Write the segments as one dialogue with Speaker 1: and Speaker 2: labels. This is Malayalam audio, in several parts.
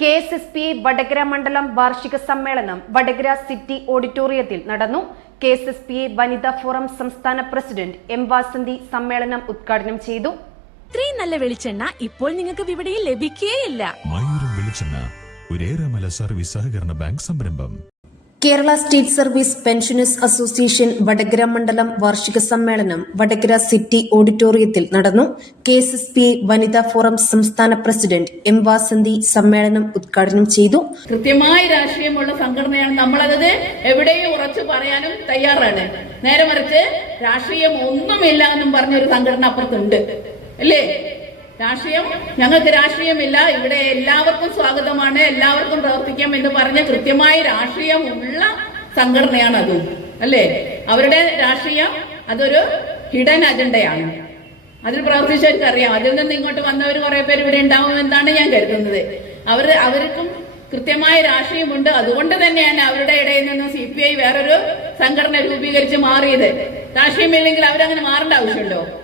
Speaker 1: K S S P Vadakara മണ്ഡലം വാർഷിക സമ്മേളനം വടകര സിറ്റി ഓഡിറ്റോറിയത്തിൽ നടന്നു. കെ എസ് എസ് പി വനിതാ ഫോറം സംസ്ഥാന പ്രസിഡന്റ് എം വാസന്തി സമ്മേളനം ഉദ്ഘാടനം ചെയ്തു.
Speaker 2: ഇത്രയും നല്ല വെളിച്ചെണ്ണ ഇപ്പോൾ നിങ്ങൾക്ക് വിപണിയിൽ ലഭിക്കുകയില്ല
Speaker 3: മയൂരം വെളിച്ചെണ്ണ ഒരേറെമല സർവീസ് സഹകരണ ബാങ്ക് സംരംഭം.
Speaker 1: Kerala state service pensioners association Vadakara മണ്ഡലം വാർഷിക സമ്മേളനം വടകര സിറ്റി ഓഡിറ്റോറിയത്തിൽ നടന്നു. കെ എസ് എസ് പി വനിതാ ഫോറം സംസ്ഥാന പ്രസിഡന്റ് എം വാസന്തി സമ്മേളനം ഉദ്ഘാടനം ചെയ്തു.
Speaker 4: കൃത്യമായ രാഷ്ട്രീയമുള്ള സംഘടനയാണ് നമ്മളത്. എവിടെയും ഉറച്ചു പറയാനും തയ്യാറാണ്. നേരെ മറിച്ച് രാഷ്ട്രീയം ഒന്നുമില്ല എന്നും പറഞ്ഞൊരു സംഘടന അപ്പുറത്തുണ്ട്. അല്ലേ? രാഷ്ട്രീയം? ഞങ്ങൾക്ക് രാഷ്ട്രീയമില്ല. ഇവിടെ എല്ലാവർക്കും സ്വാഗതമാണ്. എല്ലാവർക്കും പ്രവർത്തിക്കാം എന്ന് പറഞ്ഞ കൃത്യമായ രാഷ്ട്രീയം ഉള്ള സംഘടനയാണ് അത്. അല്ലേ? അവരുടെ രാഷ്ട്രീയം അതൊരു ഹിഡൻ അജണ്ടയാണ്. അതിൽ പ്രവർത്തിച്ചവർക്ക് അറിയാം അതിൽ നിന്ന് ഇങ്ങോട്ട് വന്നവർ കുറെ പേര് ഇവിടെ ഉണ്ടാവും എന്നാണ് ഞാൻ കരുതുന്നത്. അവർ അവർക്കും കൃത്യമായ രാഷ്ട്രീയമുണ്ട്. അതുകൊണ്ട് തന്നെയാണ് അവരുടെ ഇടയിൽ നിന്നും സി പി ഐ വേറൊരു സംഘടന രൂപീകരിച്ച് മാറിയത്. രാഷ്ട്രീയമില്ലെങ്കിൽ അവരങ്ങനെ മാറേണ്ട ആവശ്യമുണ്ടോ?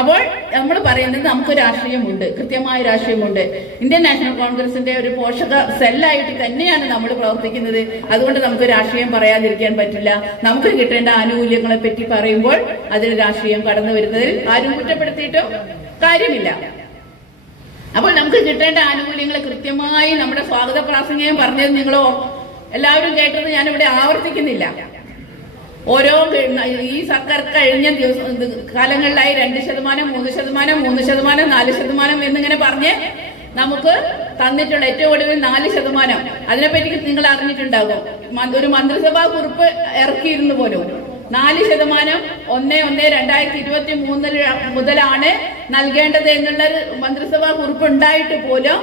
Speaker 4: അപ്പോൾ നമ്മൾ പറയുന്നത് നമുക്ക് രാഷ്ട്രീയമുണ്ട് കൃത്യമായ രാഷ്ട്രീയമുണ്ട് ഇന്ത്യൻ നാഷണൽ കോൺഗ്രസിന്റെ ഒരു പോഷക സെല്ലായിട്ട് തന്നെയാണ് നമ്മൾ പ്രവർത്തിക്കുന്നത്. അതുകൊണ്ട് നമുക്ക് രാഷ്ട്രീയം പറയാതിരിക്കാൻ പറ്റില്ല. നമുക്ക് കിട്ടേണ്ട ആനുകൂല്യങ്ങളെ പറ്റി പറയുമ്പോൾ അതിൽ രാഷ്ട്രീയം കടന്നു വരുന്നതിൽ ആരും കുറ്റപ്പെടുത്തിയിട്ടും കാര്യമില്ല. അപ്പോൾ നമുക്ക് കിട്ടേണ്ട ആനുകൂല്യങ്ങൾ കൃത്യമായി നമ്മുടെ സ്വാഗത പ്രാസംഗികം പറഞ്ഞത് നിങ്ങളോ എല്ലാവരും കേട്ടത് ഇവിടെ ആവർത്തിക്കുന്നില്ല. ഓരോ ഈ സർക്കാർ കഴിഞ്ഞ ദിവസം കാലങ്ങളിലായി രണ്ട് ശതമാനം മൂന്ന് ശതമാനം മൂന്ന് ശതമാനം നാല് ശതമാനം എന്നിങ്ങനെ പറഞ്ഞ് നമുക്ക് തന്നിട്ടുള്ള ഏറ്റവും ഒടുവിൽ നാല് ശതമാനം. അതിനെപ്പറ്റി നിങ്ങൾ അറിഞ്ഞിട്ടുണ്ടാകും. ഒരു മന്ത്രിസഭാ കുറിപ്പ് ഇറക്കിയിരുന്നു പോലും. നാല് ശതമാനം ഒന്ന് ഒന്ന് രണ്ടായിരത്തി ഇരുപത്തി മൂന്നിൽ മുതലാണ് നൽകേണ്ടത് എന്നുള്ളൊരു മന്ത്രിസഭാ കുറിപ്പ് ഉണ്ടായിട്ട് പോലും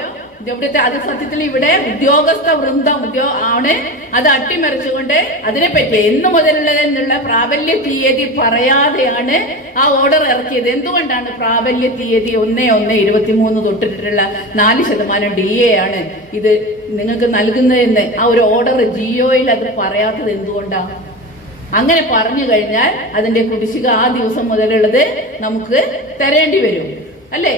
Speaker 4: ഇവിടുത്തെ അത് സത്യത്തിൽ ഇവിടെ ഉദ്യോഗസ്ഥ വൃന്ദം ഉദ്യോ ആണ്. അത് അട്ടിമറിച്ചുകൊണ്ട് അതിനെപ്പറ്റി എന്ന് മുതലുള്ളതെന്നുള്ള പ്രാബല്യ തീയതി പറയാതെയാണ് ആ ഓർഡർ ഇറക്കിയത്. എന്തുകൊണ്ടാണ് പ്രാബല്യ തീയതി ഒന്ന് ഒന്ന് ഇരുപത്തി മൂന്ന് തൊട്ടിട്ടുള്ള നാല് ശതമാനം ഡി എ ആണ് ഇത് നിങ്ങൾക്ക് നൽകുന്നതെന്ന്? ആ ഒരു ഓർഡർ ജിയോയിൽ അത് പറയാത്തത് എന്തുകൊണ്ടാണ് അങ്ങനെ പറഞ്ഞു കഴിഞ്ഞാൽ അതിന്റെ കുടിശ്ശിക ആ ദിവസം മുതലുള്ളത് നമുക്ക് തരേണ്ടി വരും. അല്ലേ?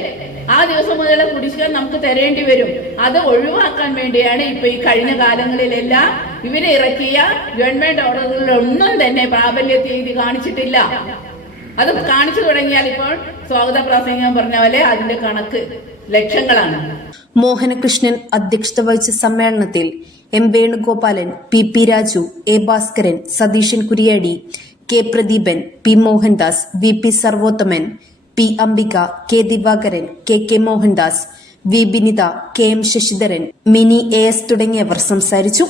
Speaker 4: ആ ദിവസം മുതലുള്ള കുടിശ്ശിക നമുക്ക് തരേണ്ടി വരും. അത് ഒഴിവാക്കാൻ വേണ്ടിയാണ് ഇപ്പൊ ഈ കഴിഞ്ഞ കാലങ്ങളിലെല്ലാം ഇവരെ ഇറക്കിയ ഗവൺമെന്റ് ഓർഡറുകളിലൊന്നും തന്നെ പ്രാബല്യ തീയതി കാണിച്ചിട്ടില്ല. അത് കാണിച്ചു തുടങ്ങിയാൽ ഇപ്പോൾ സ്വാഗത പ്രാസംഗം പറഞ്ഞ പോലെ അതിന്റെ കണക്ക് ലക്ഷങ്ങളാണ്.
Speaker 1: മോഹനകൃഷ്ണൻ അധ്യക്ഷത വഹിച്ച സമ്മേളനത്തിൽ M Venugopalan P P Raju A Bhaskaran Satheesan Kuriyadi K Pradeepan P Mohandas V P Sarvothaman P Ambika K Divakaran K K Mohandas V Binitha K M Sasidharan Mini A S തുടങ്ങിയവർ സംസാരിച്ചു.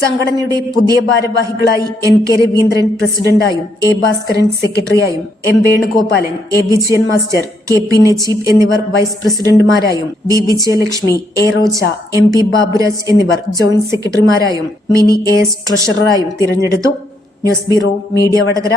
Speaker 1: സംഘടനയുടെ പുതിയ ഭാരവാഹികളായി എൻ കെ രവീന്ദ്രൻ പ്രസിഡന്റായും A Bhaskaran സെക്രട്ടറിയായും M Venugopalan A Vijayan master K P Najeeb എന്നിവർ vice പ്രസിഡന്റുമാരായും V Vijayalakshmi A Roja M P Baburaj എന്നിവർ ജോയിന്റ് സെക്രട്ടറിമാരായും മിനി എ എസ് ട്രഷററായും തിരഞ്ഞെടുത്തു. News bureau media Vadakara.